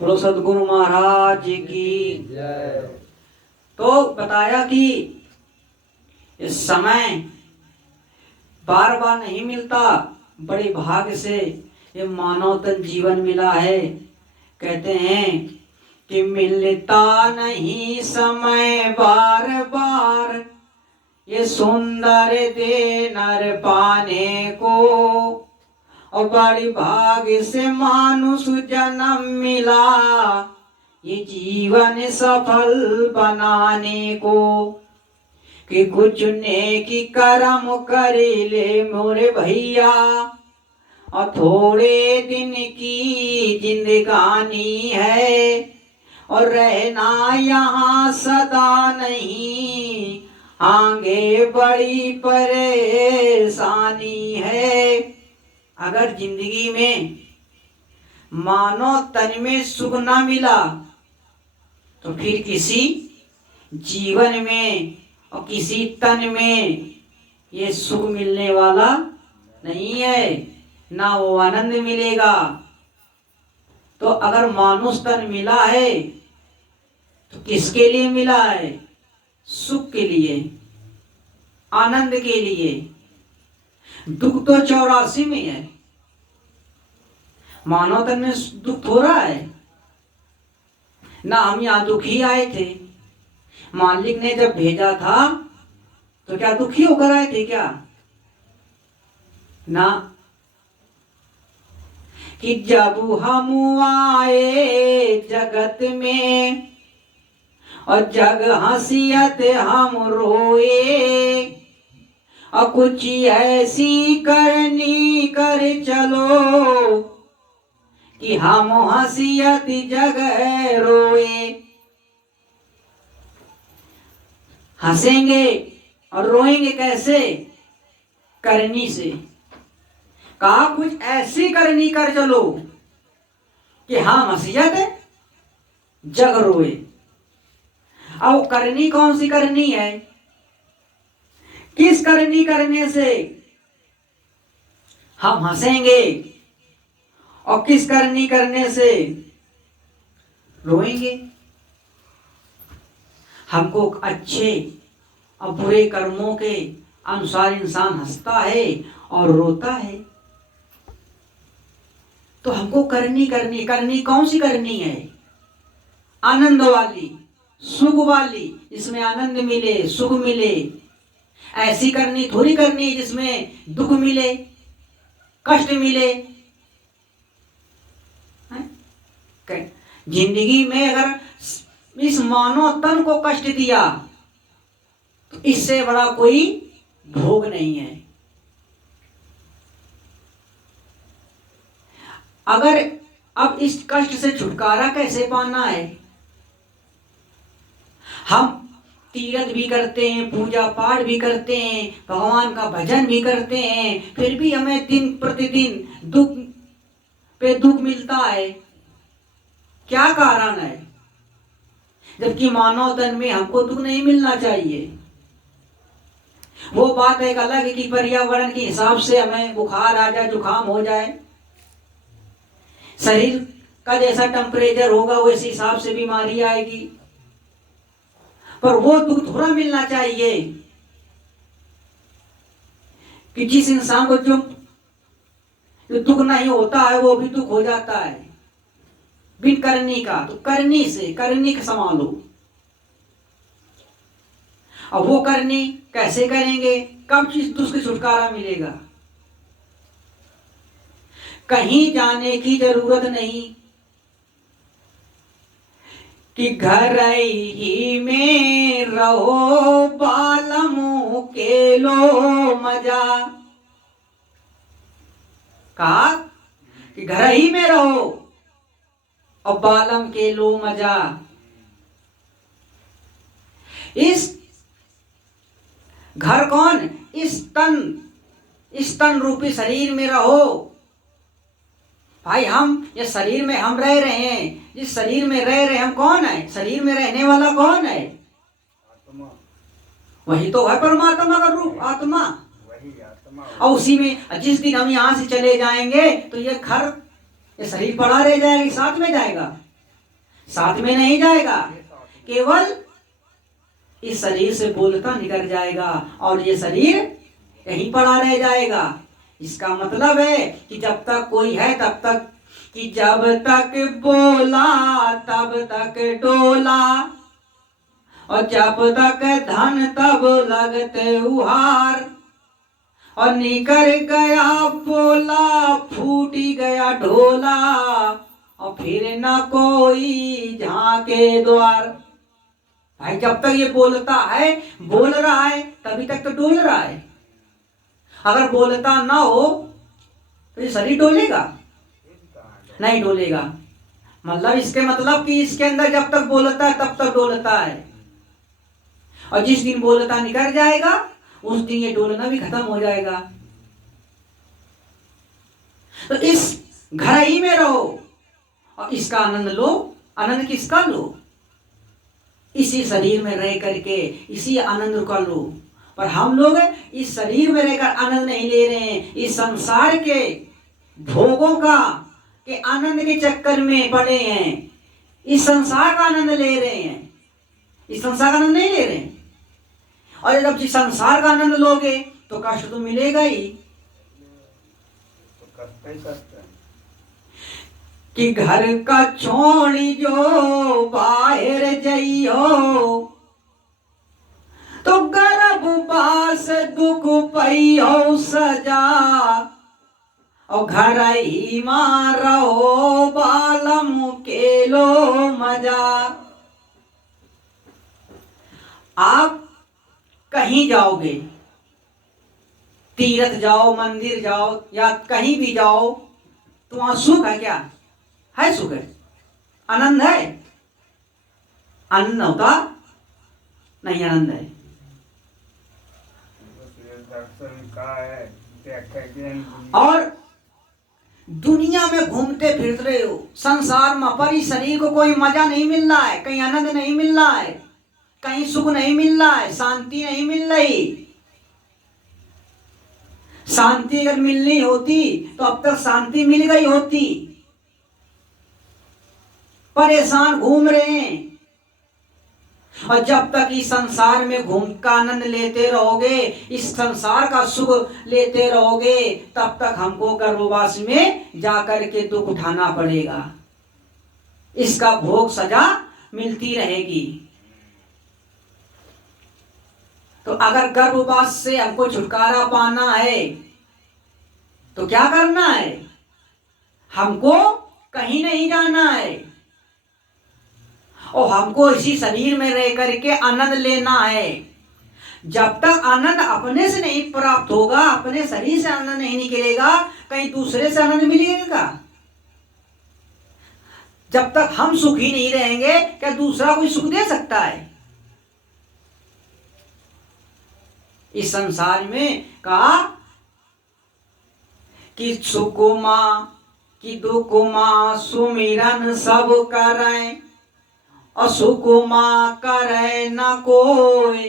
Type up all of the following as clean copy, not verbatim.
बोलो सदगुरु महाराज की जय। तो बताया कि इस समय बार बार नहीं मिलता, बड़े भाग्य से ये मानव तन जीवन मिला है। कहते हैं कि मिलता नहीं समय बार बार, ये सुंदर दे नर पाने को, और बड़ी भाग्य से मानुष जन्म मिला, ये जीवन सफल बनाने को। कि कुछ नेकी कर्म करे ले मोरे भैया, और थोड़े दिन की जिंदगानी है, और रहना यहाँ सदा नहीं, आगे बड़ी परेशानी है। अगर जिंदगी में मानो तन में सुख ना मिला, तो फिर किसी जीवन में और किसी तन में ये सुख मिलने वाला नहीं है, ना वो आनंद मिलेगा। तो अगर मानुष तन मिला है तो किसके लिए मिला है? सुख के लिए, आनंद के लिए। दुख तो 84 में है, मानव तन में दुख थोड़ा है ना। हम यहाँ दुखी आए थे, मालिक ने जब भेजा था तो क्या दुखी होकर आए थे क्या? ना। कि जब हम आए जगत में और जग हंसियत हम रोए, और कुछ ऐसी करनी कर चलो कि हम हंसियत जग रोए। हंसेंगे और रोएंगे कैसे? करनी से। कहा कुछ ऐसी करनी कर चलो कि हम हंसियत जग रोए। अब करनी कौन सी करनी है? किस करनी करने से हम हंसेंगे और किस करनी करने से रोएंगे? हमको अच्छे और बुरे कर्मों के अनुसार इंसान हंसता है और रोता है। तो हमको करनी कौन सी करनी है? आनंद वाली, सुख वाली, जिसमें आनंद मिले, सुख मिले। ऐसी करनी थोड़ी करनी है जिसमें दुख मिले, कष्ट मिले। जिंदगी में अगर इस मानव तन को कष्ट दिया तो इससे बड़ा कोई भोग नहीं है। अगर अब इस कष्ट से छुटकारा कैसे पाना है? हम तीर्थ भी करते हैं, पूजा पाठ भी करते हैं, भगवान का भजन भी करते हैं, फिर भी हमें दिन प्रतिदिन दुख पे दुख मिलता है। क्या कारण है? जबकि मानव तन में हमको दुख नहीं मिलना चाहिए। वो बात एक अलग है कि पर्यावरण के हिसाब से हमें बुखार आ जाए, जुकाम हो जाए, शरीर का जैसा टेम्परेचर होगा वैसे हिसाब से बीमारी आएगी, पर वो दुख थोड़ा मिलना चाहिए कि जिस इंसान को जो दुख नहीं होता है वो भी दुख हो जाता है बिन करनी का। तो करनी से, करनी का संभालो। अब वो करनी कैसे करेंगे? कब चीज दुख से छुटकारा मिलेगा? कहीं जाने की जरूरत नहीं कि घर ही में रहो, बालमों के लो मजा। कहा कि घर ही में रहो और बालम के लो मजा। इस घर कौन? इस तन रूपी शरीर में रहो। भाई हम ये शरीर में हम रह रहे हैं, जिस शरीर में रह रहे हम कौन है? शरीर में रहने वाला कौन है? आत्मा। वही तो है परमात्मा का रूप, आत्मा। वही आत्मा। और उसी में जिस दिन हम यहाँ से चले जाएंगे तो ये घर, ये शरीर पड़ा रह जाएगा, साथ में जाएगा? साथ में नहीं जाएगा, केवल इस शरीर से बोलता निकल जाएगा और ये शरीर यहीं पड़ा रह जाएगा। इसका मतलब है कि जब तक कोई है तब तक, कि जब तक बोला तब तक डोला, और जब तक धन तब लगते उहार, और निकर गया बोला फूटी गया ढोला, और फिर न कोई झांके द्वार। भाई जब तक ये बोलता है, बोल रहा है, तभी तक तो डोल रहा है। अगर बोलता ना हो तो ये शरीर डोलेगा? नहीं डोलेगा। मतलब इसके मतलब कि इसके अंदर जब तक बोलता है तब तक डोलता है, और जिस दिन बोलता निकल जाएगा उस दिन ये डोलना भी खत्म हो जाएगा। तो इस घर ही में रहो और इसका आनंद लो। आनंद किसका लो? इसी शरीर में रह करके इसी आनंद का लो। पर हम लोग इस शरीर में रहकर आनंद नहीं ले रहे हैं, इस संसार के भोगों का के आनंद के चक्कर में पड़े हैं। इस संसार का आनंद ले रहे हैं, इस संसार का आनंद नहीं ले रहे हैं। और जब जिस संसार का आनंद लोगे तो कष्ट तो मिलेगा ही। कि घर का छोड़ी जो बाहर जइयो, तो गर्भवास दुख पइयो सजा, और घर ही मां रहो बालम के लो मजा। आप कहीं जाओगे, तीर्थ जाओ, मंदिर जाओ या कहीं भी जाओ, तो वहां सुख है क्या? है सुख है? आनंद है? आनंद होता नहीं, आनंद है। और दुनिया में घूमते फिर रहे हो संसार में, पर इस शरीर को कोई मजा नहीं मिल रहा है, कहीं आनंद नहीं मिल रहा है, कहीं सुख नहीं मिल रहा है, शांति नहीं मिल रही। शांति अगर मिलनी होती तो अब तक शांति मिल गई होती। परेशान घूम रहे हैं, और जब तक इस संसार में घूम का आनंद लेते रहोगे, इस संसार का सुख लेते रहोगे, तब तक हमको गर्भवास में जाकर के दुख उठाना पड़ेगा। इसका भोग सजा मिलती रहेगी। तो अगर गर्भवास से हमको छुटकारा पाना है तो क्या करना है? हमको कहीं नहीं जाना है, और हमको इसी शरीर में रह करके आनंद लेना है। जब तक आनंद अपने से नहीं प्राप्त होगा, अपने शरीर से आनंद नहीं निकलेगा, कहीं दूसरे से आनंद मिलेगा? जब तक हम सुखी नहीं रहेंगे, क्या दूसरा कोई सुख दे सकता है? इस संसार में कहा कि सुकुमा कि दुकुमा सुमिरन सब करें, और सुकुमा करे न कोई,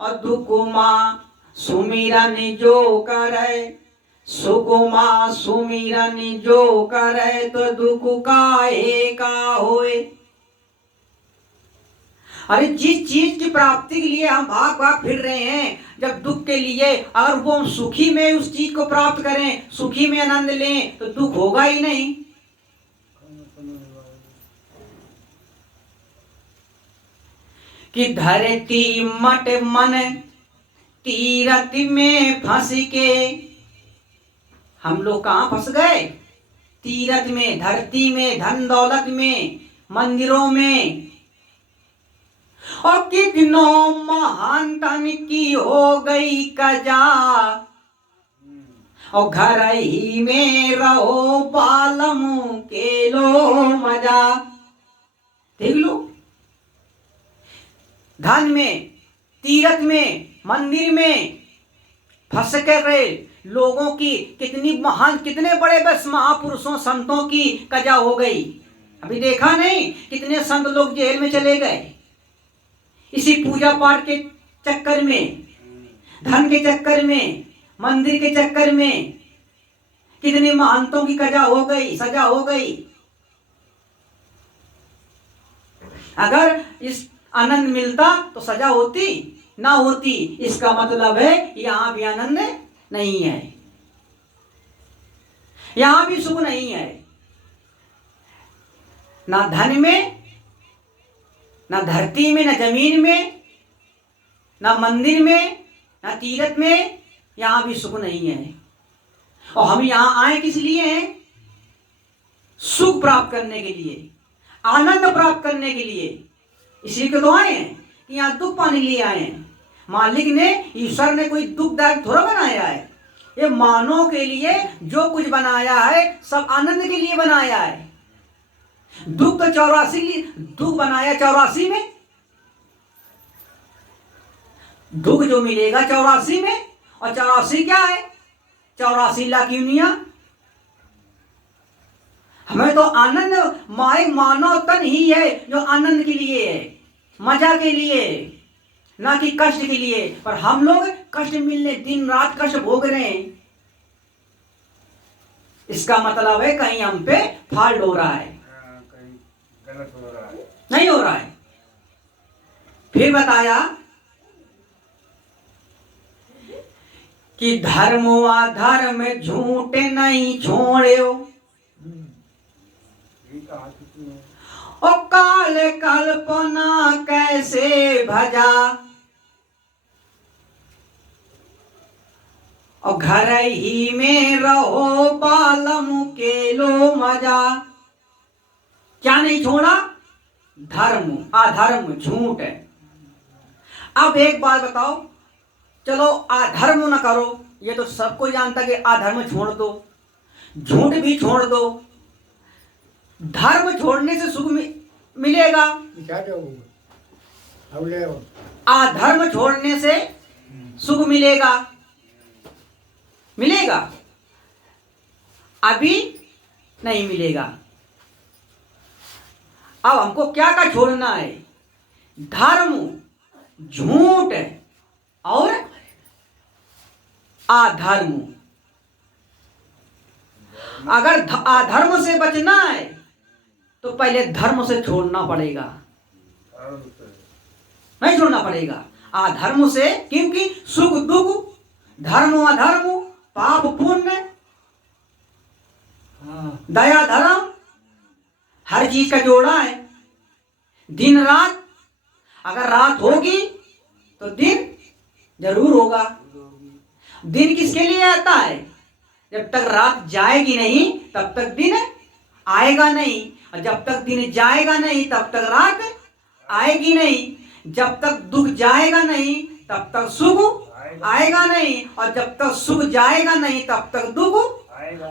और दुकुमा सुमिरन जो करे, सुकुमा सुमिरन जो करे, तो दुख काहे का होए। अरे जिस चीज की प्राप्ति के लिए हम भाग भाग फिर रहे हैं, जब दुख के लिए, अगर वो हम सुखी में उस चीज को प्राप्त करें, सुखी में आनंद लें, तो दुख होगा ही नहीं। कि धरती मट मन तीरथ में फंस के, हम लोग कहाँ फंस गए? तीरथ में, धरती में, धन दौलत में, मंदिरों में, और कितनों महान तन की हो गई कजा, और घर ही में रहो बालम के लो मजा। देख लो, धन में, तीर्थ में, मंदिर में फंस कर रहे लोगों की कितनी महान, कितने बड़े बस महापुरुषों संतों की कजा हो गई। अभी देखा नहीं कितने संत लोग जेल में चले गए इसी पूजा पाठ के चक्कर में, धन के चक्कर में, मंदिर के चक्कर में। कितने महंतों की कजा हो गई, सजा हो गई। अगर इस आनंद मिलता तो सजा होती ना होती। इसका मतलब है यहां भी आनंद नहीं है, यहां भी सुख नहीं है। ना धन में, ना धरती में, ना जमीन में, ना मंदिर में, ना तीर्थ में, यहां भी सुख नहीं है। और हम यहां आए किस लिए हैं? सुख प्राप्त करने के लिए, आनंद प्राप्त करने के लिए। इसी के तो आए हैं कि यहां दुख पाने के लिए आए हैं। मालिक ने, ईश्वर ने कोई दुखदायक थोड़ा बनाया है। ये मानव के लिए जो कुछ बनाया है सब आनंद के लिए बनाया है। दुख तो 84 दुख बनाया 84 में, दुख जो मिलेगा 84 में। और 84 क्या है? 84 लाख दुनिया। हमें तो आनंद, मानव तन ही है जो आनंद के लिए है, मजा के लिए, ना कि कष्ट के लिए। पर हम लोग कष्ट मिलने दिन रात कष्ट भोग रहे हैं। इसका मतलब है कहीं हम पे फॉल्ट हो रहा है, कहीं गलत हो रहा है, नहीं हो रहा है। फिर बताया कि धर्म अधर्म झूठ नहीं छोड़ो, ये कहा किसी ने। और काल कल्पना कैसे भजा, और घर ही में रहो बालम के लो मजा। क्या नहीं छोड़ा? धर्म अधर्म झूठ है। अब एक बात बताओ, चलो अधर्म ना करो, ये तो सबको जानता कि अधर्म छोड़ दो, झूठ भी छोड़ दो। धर्म छोड़ने से सुख मिलेगा, अधर्म छोड़ने से सुख मिलेगा, मिलेगा? अभी नहीं मिलेगा। अब हमको क्या क्या छोड़ना है? धर्म, झूठ और अधर्म। अगर अधर्म से बचना है तो पहले धर्म से छोड़ना पड़ेगा, नहीं छोड़ना पड़ेगा अधर्म से। क्योंकि सुख दुख, धर्म अधर्म, पाप पुण्य, दया धर्म, हर चीज का जोड़ा है। दिन रात, अगर रात होगी तो दिन जरूर होगा। दिन किसके लिए आता है? जब तक रात जाएगी नहीं तब तक दिन आएगा नहीं, और जब तक दिन जाएगा नहीं तब तक रात आएगी नहीं। जब तक दुख जाएगा नहीं तब तक सुख आएगा नहीं, और जब तक सुख जाएगा नहीं तब तक दुख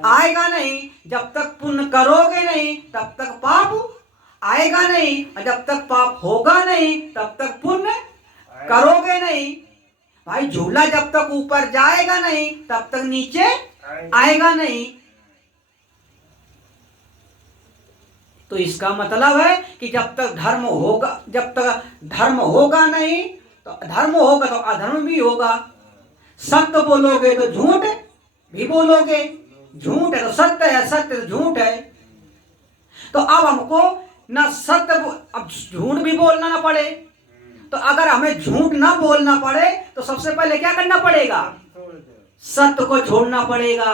आएगा नहीं। जब तक पुण्य करोगे नहीं तब तक पाप आएगा नहीं, और जब तक पाप होगा नहीं तब तक पुण्य करोगे नहीं। भाई झूला जब तक ऊपर जाएगा नहीं तब तक नीचे आएगा नहीं। तो इसका मतलब है कि जब तक धर्म होगा, जब तक धर्म होगा नहीं तो धर्म होगा तो अधर्म भी होगा। सत्य बोलोगे तो झूठ भी बोलोगे, झूठ है तो सत्य है, सत्य तो झूठ है। तो अब हमको ना सत्य, अब झूठ भी बोलना ना पड़े। तो अगर हमें झूठ ना बोलना पड़े तो सबसे पहले क्या करना पड़ेगा? सत्य को छोड़ना पड़ेगा।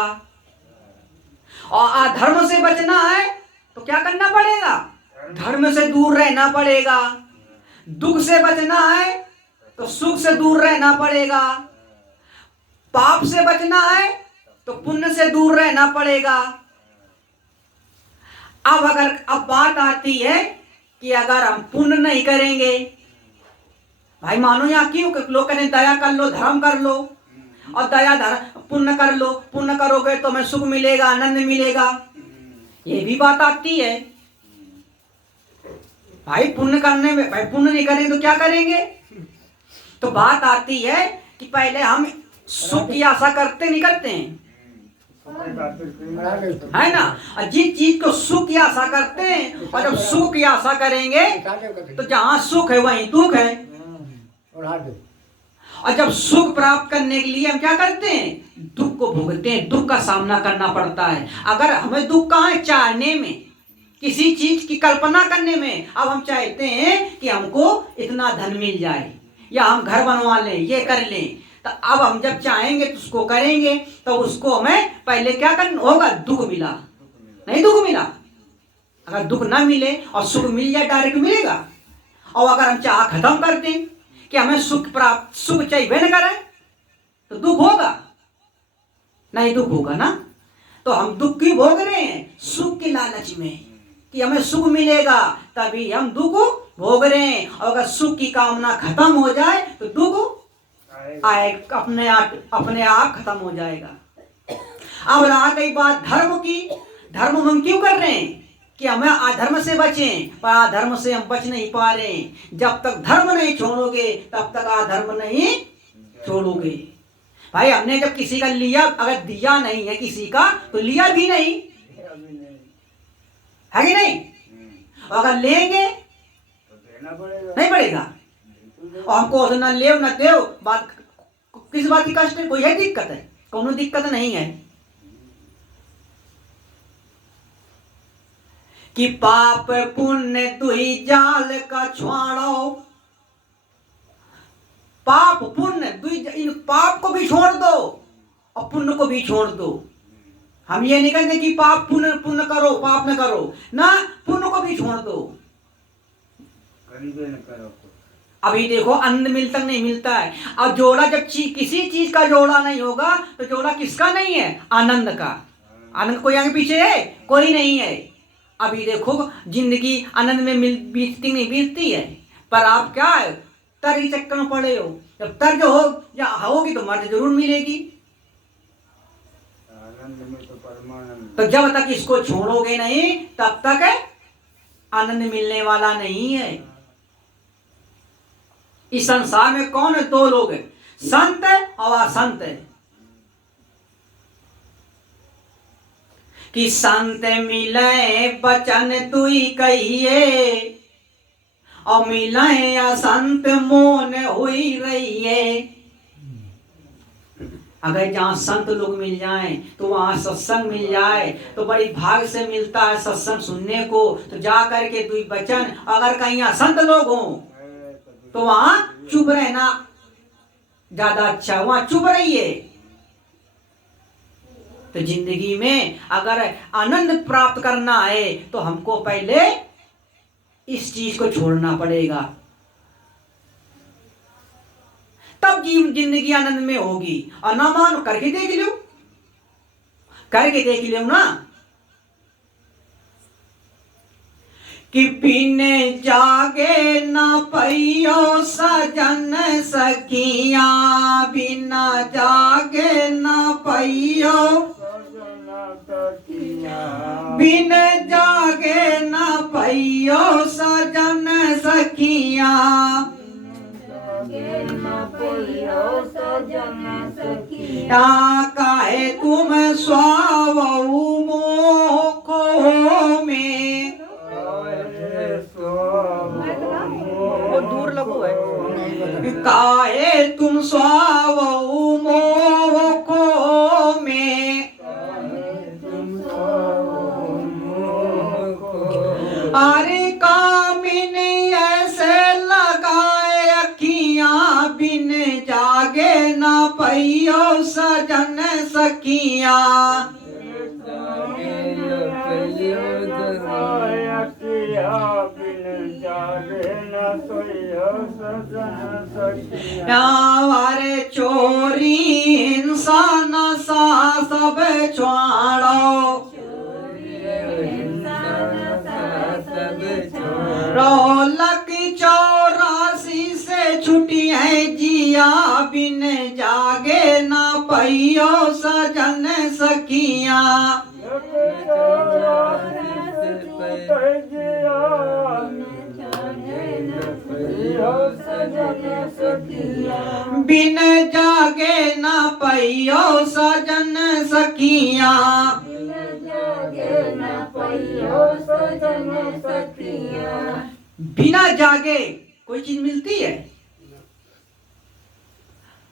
और अधर्म से बचना है तो क्या करना पड़ेगा? धर्म से दूर रहना पड़ेगा। दुख से बचना है तो सुख से दूर रहना पड़ेगा। पाप से बचना है तो पुण्य से दूर रहना पड़ेगा। अब बात आती है कि अगर हम पुण्य नहीं करेंगे, भाई मानो यहाँ क्यों लोग कहते दया कर लो, धर्म कर लो, और दया धर्म पुण्य कर लो, पुण्य करोगे तो हमें सुख मिलेगा, आनंद मिलेगा, ये भी बात आती है। भाई पुण्य करने में, भाई पुण्य नहीं करेंगे तो क्या करेंगे? तो बात आती है कि पहले हम सुख की आशा करते नहीं करते हैं, है ना? और जिस चीज को सुख की आशा करते हैं, और जब सुख की आशा करेंगे तो जहां सुख है वहीं दुख है। और जब सुख प्राप्त करने के लिए हम क्या करते हैं? दुख को भोगते हैं, दुख का सामना करना पड़ता है। अगर हमें दुख कहाँ है? चाहने में, किसी चीज की कल्पना करने में अब हम चाहते हैं कि हमको इतना धन मिल जाए या हम घर बनवा लें, ये कर लें। तो अब हम जब चाहेंगे तो उसको करेंगे, तो उसको हमें पहले क्या करना होगा? दुख मिला, नहीं दुख मिला। अगर दुख ना मिले और सुख मिल जाए डायरेक्ट मिलेगा। और अगर हम चाह खत्म कर दें कि हमें सुख प्राप्त, सुख चाहिए न करें, तो दुख होगा? नहीं दुख होगा ना। तो हम दुख क्यों भोग रहे हैं? सुख के लालच में कि हमें सुख मिलेगा, तभी हम दुख भोग रहे हैं। और अगर सुख की कामना खत्म हो जाए तो दुख आए अपने आप खत्म हो जाएगा। अब रहा गई बात धर्म की। धर्म हम क्यों कर रहे हैं? कि हमें अधर्म से बचें, पर अधर्म से हम बच नहीं पा रहे हैं। जब तक धर्म नहीं छोड़ोगे तब तक अधर्म नहीं छोड़ोगे। भाई हमने जब किसी का लिया, अगर दिया नहीं है किसी का तो लिया भी नहीं है कि नहीं? अगर लेंगे नहीं पड़ेगा। और हमको ना ले ना दे, बात किस बात की कष्ट है? कोई है दिक्कत है? कोनो दिक्कत नहीं है। कि पाप पुण्य दुई जाल का छुआड़ो। पाप पुण्य दुई, इन पाप को भी छोड़ दो और पुण्य को भी छोड़ दो। हम ये नहीं कहते कि पाप पुण्य पुण्य करो, पाप न करो ना, पुण्य को भी छोड़ दो। अभी देखो अन्न मिल तक नहीं मिलता है। अब जोड़ा जब किसी चीज का जोड़ा नहीं होगा तो जोड़ा किसका नहीं है? आनंद का। आनंद कोई आगे पीछे है? कोई नहीं है। अभी देखो जिंदगी आनंद में बीतती नहीं बीतती है, पर आप क्या है तर्क के चक्कर में पड़े हो। जब तर्क हो या होगी तो मर्द जरूर मिलेगी। तो जब तक इसको छोड़ोगे नहीं तब तक आनंद मिलने वाला नहीं है। इस संसार में कौन है? दो लोग हैं, संत और असंत। कि संत मिले बचन तुई कहिए और मिले असंत मोन हुई रहिए। अगर जहाँ संत लोग मिल जाएं तो वहाँ सत्संग मिल जाए तो बड़ी भाग से मिलता है सत्संग सुनने को। तो जा करके दुई बचन, अगर कहीं असंत लोग हों तो वहां चुप रहना ज्यादा अच्छा, वहां चुप रहिए। तो जिंदगी में अगर आनंद प्राप्त करना है तो हमको पहले इस चीज को छोड़ना पड़ेगा, तब जिंदगी आनंद में होगी। और ना मानो करके देख लो, करके देख लो ना। कि बिन जागे न पैयो सजन सखिया, बिना जागे न पैयो बिन जागे न पैयो सजन सखिया। काहे तुम स्वावऊ मोको में। वो दूर लगो है। काहे तुम स्वावऊ मोको में। अरे कामिन ऐसे लगाए अखियां, बिन जागे न पैयो सजन सखिया। यारे चोरी इंसान सा सब छुआड़ो। रौलक 84 से छुटी है जिया, बिन जागे न पैयो सजन सखिया। बिन जागे न पैयो सजन सखिया। बिना जागे कोई चीज मिलती है?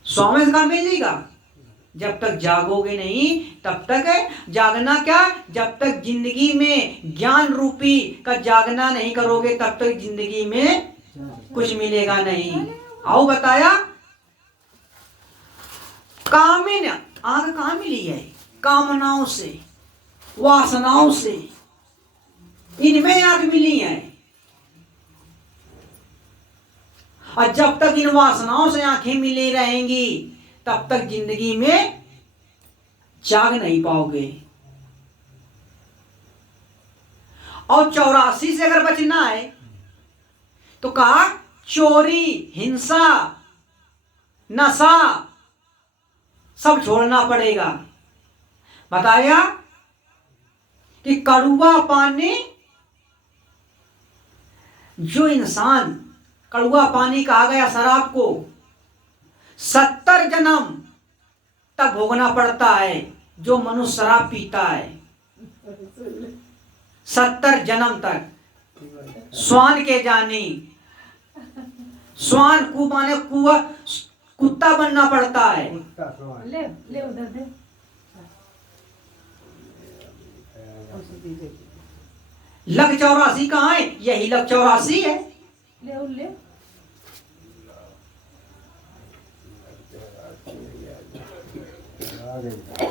स्वामी से कहाँ मिलेगा? जब तक जागोगे नहीं तब तक है। जागना क्या, जब तक जिंदगी में ज्ञान रूपी का जागना नहीं करोगे तब तक जिंदगी में कुछ मिलेगा नहीं। आओ बताया, कामिन आग कहाँ मिली है, कामनाओं से, वासनाओं से, इनमें आग मिली है। और जब तक इन वासनाओं से आंखें मिली रहेंगी तब तक जिंदगी में जाग नहीं पाओगे। और 84 से अगर बचना है तो कहा चोरी, हिंसा, नशा सब छोड़ना पड़ेगा। बताया कि कड़वा पानी, जो इंसान, कड़वा पानी कहा गया शराब को, 70 जन्म तक भोगना पड़ता है जो मनुष्य शराब पीता है। 70 जन्म तक स्वान के जानी, स्वान को माने कुआ, कुत्ता बनना पड़ता है। ले ले उधर दे। लग 84 कहाँ है, यही लग 84 है। ले ले आ गई।